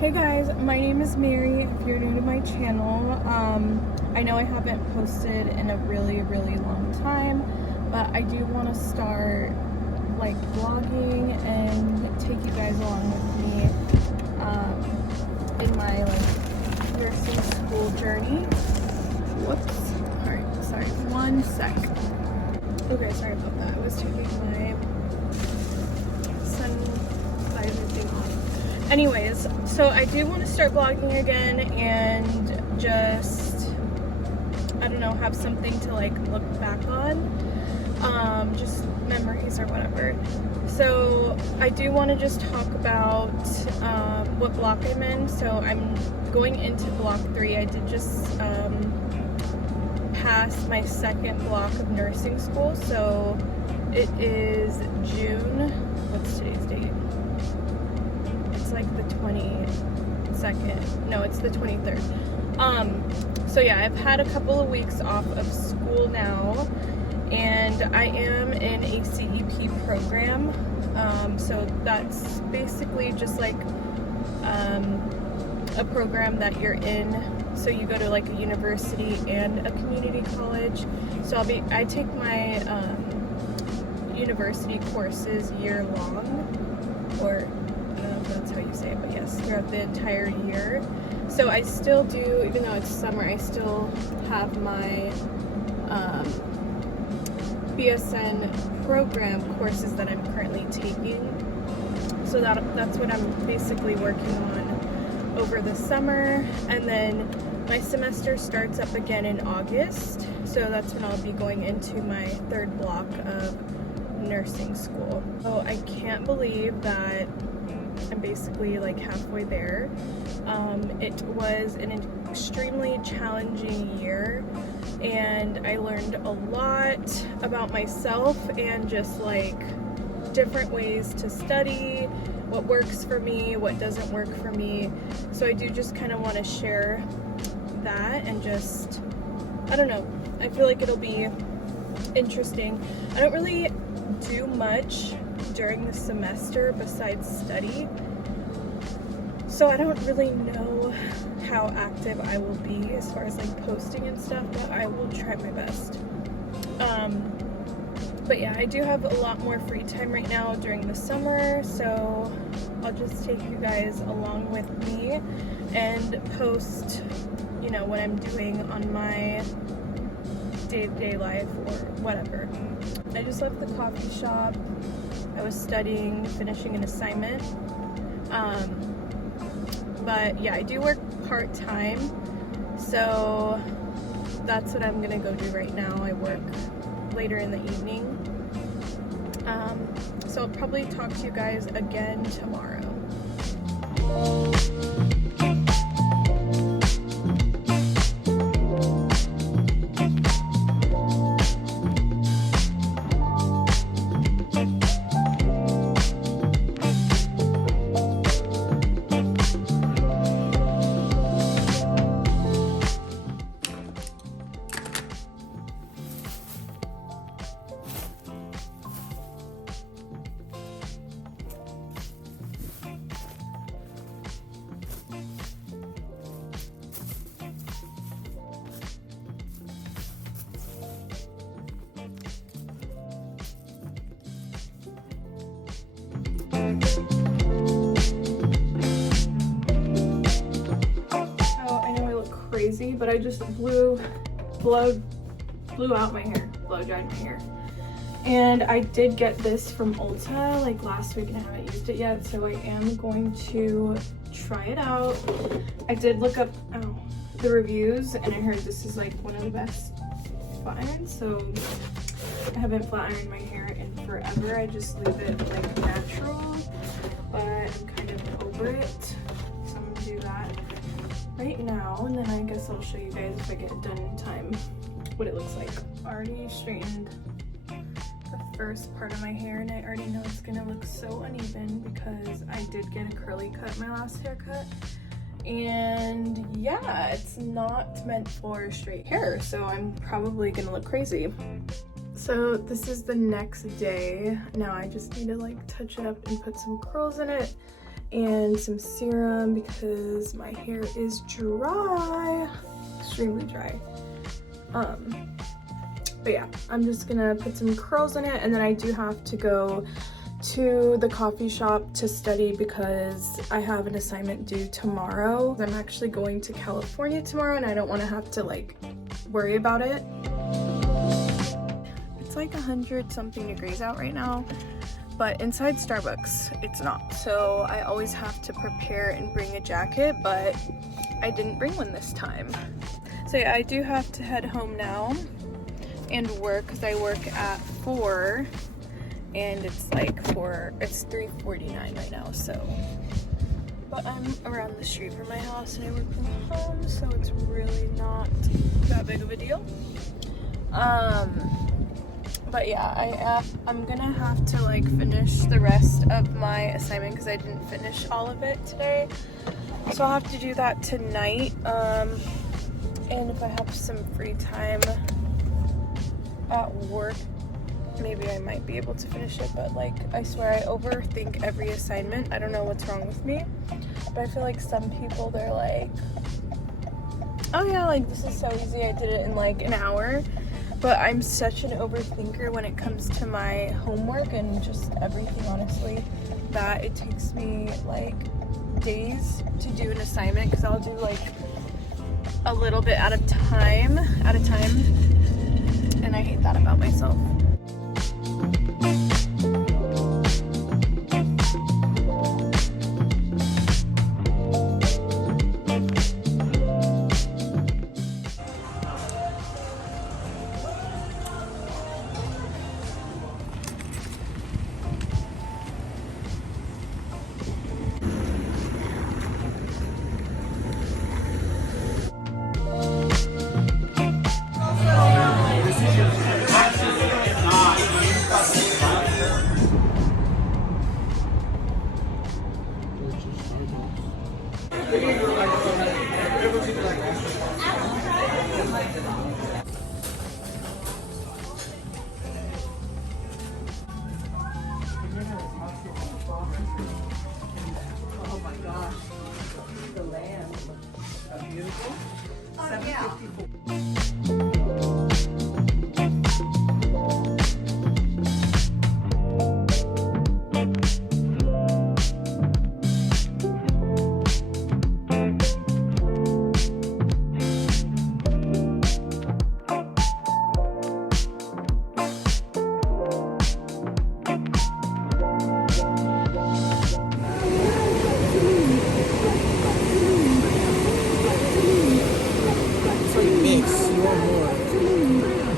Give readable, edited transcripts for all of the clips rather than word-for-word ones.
Hey guys, my name is Mary. If you're new to my channel, I know I haven't posted in a really long time, but I do want to start like vlogging and take you guys along with me in my like nursing school journey. Whoops. Alright, sorry, one sec. Okay, sorry about that. I was taking my sun visor thing off. Anyways, so I do want to start vlogging again and just, I don't know, have something to like look back on, just memories or whatever. So I do want to just talk about what block I'm in. So I'm going into block 3. I did just pass my second block of nursing school. So it is June, what's today's date? It's like the 22nd. No, it's the 23rd. So yeah, I've had a couple of weeks off of school now, and I am in a CEP program. So that's basically just like a program that you're in. So you go to like a university and a community college. So I take my university courses year long, or I don't know if that's how you say it, but yes, throughout the entire year. So I still do, even though it's summer, I still have my BSN program courses that I'm currently taking. So that's what I'm basically working on over the summer. And then my semester starts up again in August. So that's when I'll be going into my third block of nursing school. So I can't believe that I'm basically like halfway there. It was an extremely challenging year, and I learned a lot about myself and just like different ways to study, what works for me, what doesn't work for me. So I do just kind of want to share that and just, I don't know, I feel like it'll be interesting. I don't really do much during the semester besides study, so I don't really know how active I will be as far as like posting and stuff, but I will try my best. But yeah, I do have a lot more free time right now during the summer, so I'll just take you guys along with me and post, you know, what I'm doing on my day-to-day life or whatever. I just left the coffee shop. I was studying, finishing an assignment. But yeah, I do work part-time, so that's what I'm gonna go do right now. I work later in the evening. So I'll probably talk to you guys again tomorrow. Crazy, but I just blew out my hair, blow dried my hair. And I did get this from Ulta like last week and I haven't used it yet, so I am going to try it out. I did look up the reviews and I heard this is like one of the best flat irons, so I haven't flat ironed my hair in forever. I just leave it like natural, but I'm kind of over it, so I'm gonna do that right now, and then I guess I'll show you guys if I get it done in time what it looks like. I already straightened the first part of my hair and I already know it's gonna look so uneven because I did get a curly cut my last haircut, and yeah, it's not meant for straight hair, so I'm probably gonna look crazy. So this is the next day. Now I just need to like touch it up and put some curls in it and some serum because my hair is dry, extremely dry. But yeah, I'm just gonna put some curls in it, and then I do have to go to the coffee shop to study because I have an assignment due tomorrow. I'm actually going to California tomorrow and I don't want to have to like worry about it. It's like 100 something degrees out right now, but inside Starbucks it's not, so I always have to prepare and bring a jacket, but I didn't bring one this time. So yeah, I do have to head home now and work because I work at 4 and it's like it's 3:49 right now, so. But I'm around the street from my house and I work from home, so it's really not that big of a deal. But yeah, I'm gonna have to like finish the rest of my assignment because I didn't finish all of it today. So I'll have to do that tonight. And if I have some free time at work, maybe I might be able to finish it, but like I swear I overthink every assignment. I don't know what's wrong with me, but I feel like some people, they're like, oh yeah, like this is so easy, I did it in like an hour. But I'm such an overthinker when it comes to my homework and just everything, honestly, that it takes me like days to do an assignment because I'll do like a little bit at a time, and I hate that about myself. Oh my gosh, the land looks beautiful. 754.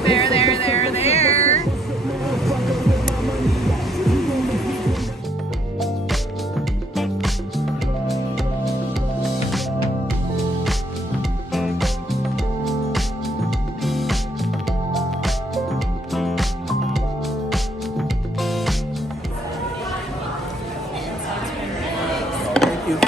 There. Thank you.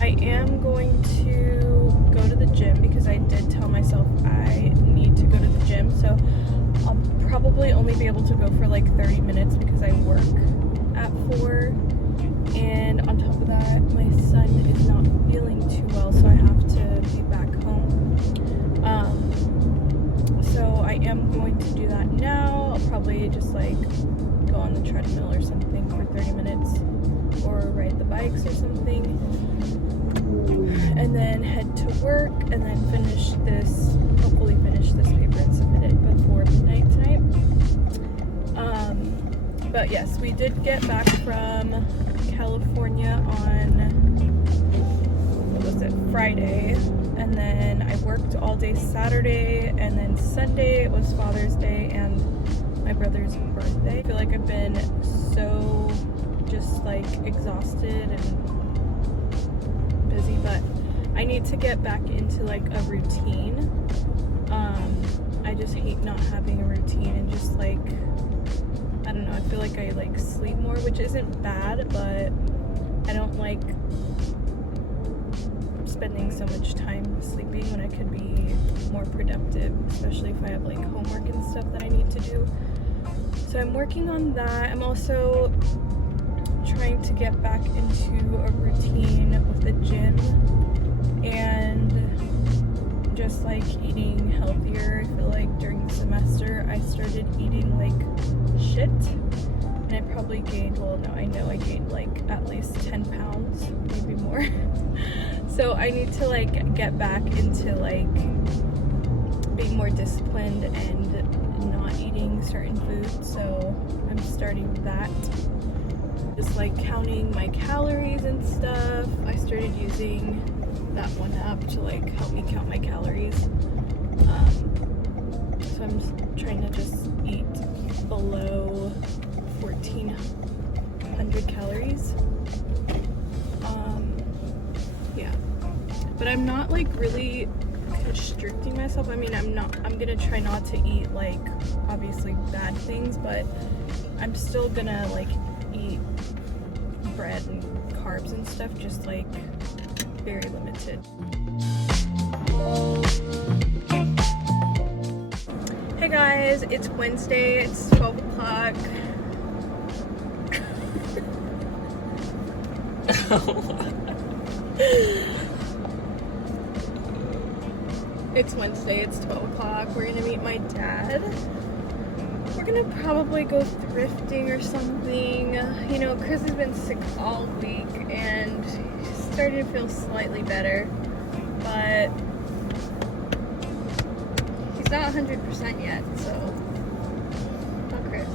I am going to go to the gym because I did tell myself I need to go to the gym, so I'll probably only be able to go for like 30 minutes because I work at 4, and on top of that my son is not feeling too well, so I have to be back home. So I am going to do that now. I'll probably just like go on the treadmill or something for 30 minutes or ride the bikes or something, and then head to work and then hopefully finish this paper But yes, we did get back from California on, what was it, Friday. And then I worked all day Saturday, and then Sunday it was Father's Day and my brother's birthday. I feel like I've been so just like exhausted and busy, but I need to get back into like a routine. I just hate not having a routine and just like, I don't know, I feel like I like sleep more, which isn't bad, but I don't like spending so much time sleeping when I could be more productive, especially if I have like homework and stuff that I need to do. So I'm working on that. I'm also trying to get back into a routine with the gym and just like eating healthier. I feel like during the semester I started eating like shit, and I probably gained, well no, I know I gained like at least 10 pounds, maybe more. So I need to like get back into like being more disciplined and not eating certain foods. So I'm starting that. Just like counting my calories and stuff. I started using that one app to like help me count my calories. So I'm trying to just eat below 1,400 calories. Yeah, but I'm not like really constricting myself. I mean, I'm gonna try not to eat like obviously bad things, but I'm still gonna like eat bread and carbs and stuff, just like very limited. Hey guys, it's Wednesday, it's 12 o'clock. It's Wednesday, it's 12 o'clock. We're gonna meet my dad. We're gonna probably go thrifting or something. You know, Chris has been sick all week and he's starting to feel slightly better, but he's not 100% yet, so. Oh, Chris.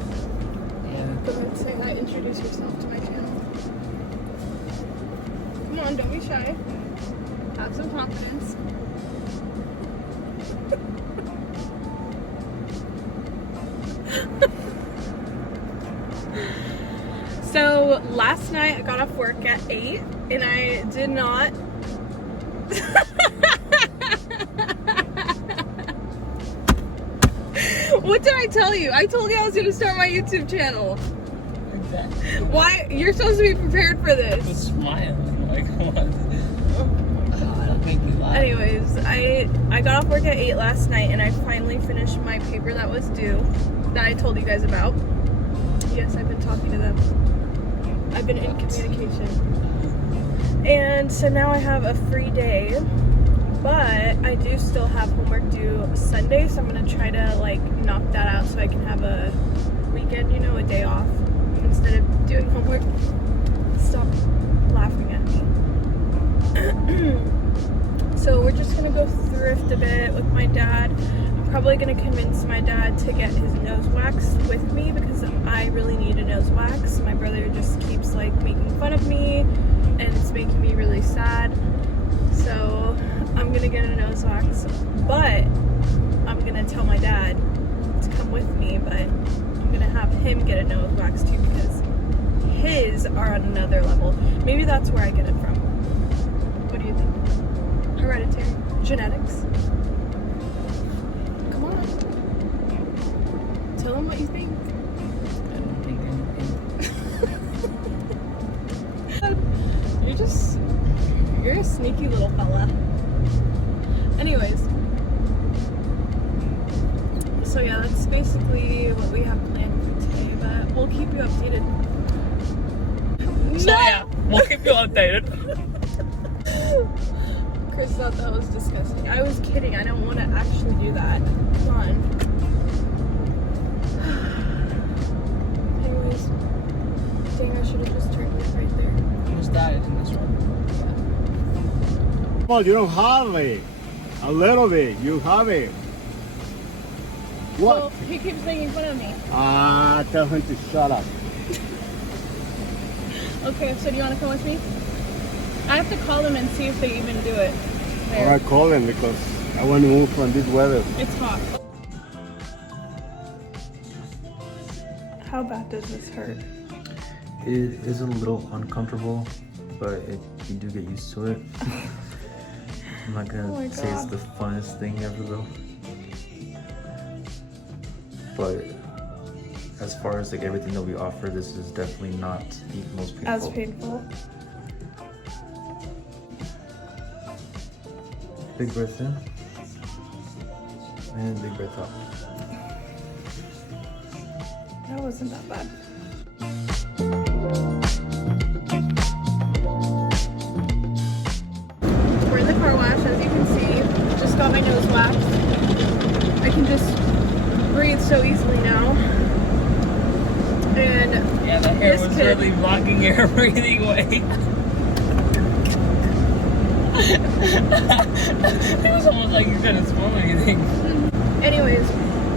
Yeah. Go ahead and say hi, introduce yourself to my channel. Come on, don't be shy. Have some confidence. So last night I got off work at 8 and I did not What did I tell you? I told you I was going to start my YouTube channel. Exactly. Why? You're supposed to be prepared for this. Just smiling. Like, what? Oh my God. I don't think you lied. Anyways, I got off work at 8 last night and I finally finished my paper that was due that I told you guys about. Yes, I've been talking to them. I've been in communication. And so now I have a free day, but I do still have homework due Sunday, so I'm going to try to like knock that out so I can have a weekend, you know, a day off instead of doing homework. Stop laughing at me. So we're just going to go thrift a bit with my dad. I'm probably going to convince my dad to get his nose waxed with me because I really need a nose wax. My brother just keeps like making fun of me and it's making me really sad. So I'm going to get a nose wax, but I'm going to tell my dad to come with me, but I'm going to have him get a nose wax too because his are on another level. Maybe that's where I get it from. What do you think? Hereditary? Genetics? Come on. Tell him what you think. I don't think anything. You're a sneaky little fella. Anyways. So yeah, that's basically what we have planned for today, but we'll keep you updated. So yeah, we'll keep you updated. Chris thought that was disgusting. I was kidding. I don't want to actually do that. Come on. Anyways. Dang, I should have just turned it right there. Almost died in this one. Well, you don't have it. A little bit. You have it. What? Well, he keeps making fun of me. Tell him to shut up. Okay, so do you want to come with me? I have to call them and see if they even do it. There. I call them because I want to move from this weather. It's hot. How bad does this hurt? It is a little uncomfortable, but you do get used to it. I'm not gonna say it's the funnest thing ever though. But as far as like everything that we offer, this is definitely not the most painful. As painful. Big breath in. And big breath out. That wasn't that bad. We're in the car wash, as you can see. Just got my nose waxed. I can just breathe so easily now. And Yeah, the hair this was kid- really blocking your breathing way. It was almost like you couldn't smell anything. anyways,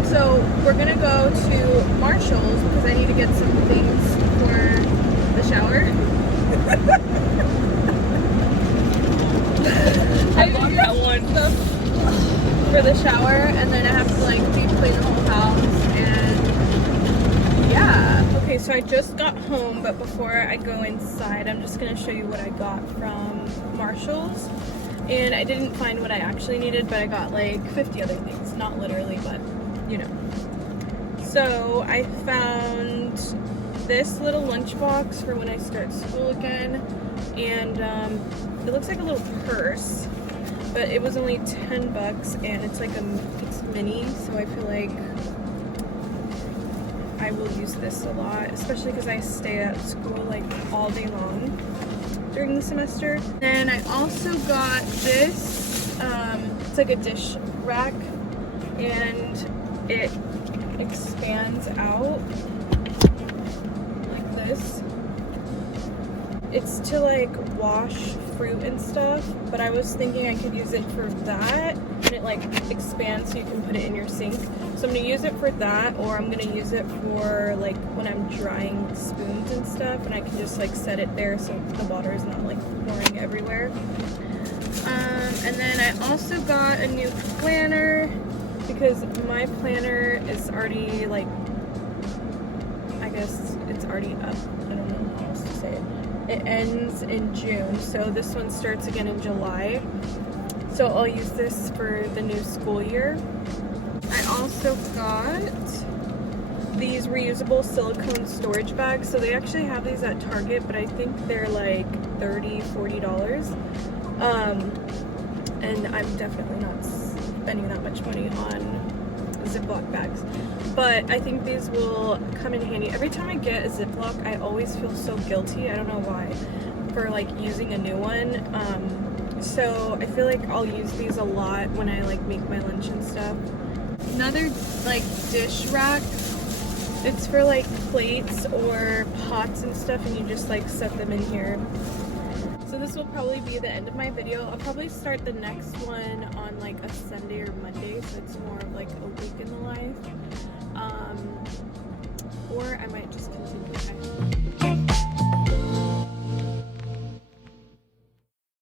so we're gonna go to Marshall's because I need to get some things for the shower. I bought that one. Stuff for the shower, and then I have to like deep clean the whole house, and yeah. Okay, so I just got home, but before I go inside, I'm just gonna show you what I got from Marshall's. And I didn't find what I actually needed, but I got like 50 other things. Not literally, but you know. So I found this little lunchbox for when I start school again, and it looks like a little purse, but it was only 10 bucks, and it's like it's mini, so I feel like I will use this a lot, especially because I stay at school like all day long during the semester. And I also got this, it's like a dish rack, and it expands out like this. It's to like wash fruit and stuff, but I was thinking I could use it for that, and it like expands so you can put it in your sink. So I'm gonna use it for that, or I'm gonna use it for like when I'm drying spoons and stuff, and I can just like set it there so the water is not like pouring everywhere. And then I also got a new planner because my planner is already like, I guess it's already up. I don't know how else to say it. It ends in June, so this one starts again in July. So I'll use this for the new school year. I also got these reusable silicone storage bags. So they actually have these at Target, but I think they're like $30–40. And I'm definitely not spending that much money on Ziploc bags. But I think these will come in handy. Every time I get a Ziploc, I always feel so guilty. I don't know why, for like using a new one. So I feel like I'll use these a lot when I like make my lunch and stuff. Another like dish rack. It's for like plates or pots and stuff, and you just like set them in here. So this will probably be the end of my video. I'll probably start the next one on like a Sunday or Monday, so it's more of like a week in the life. Or I might just continue.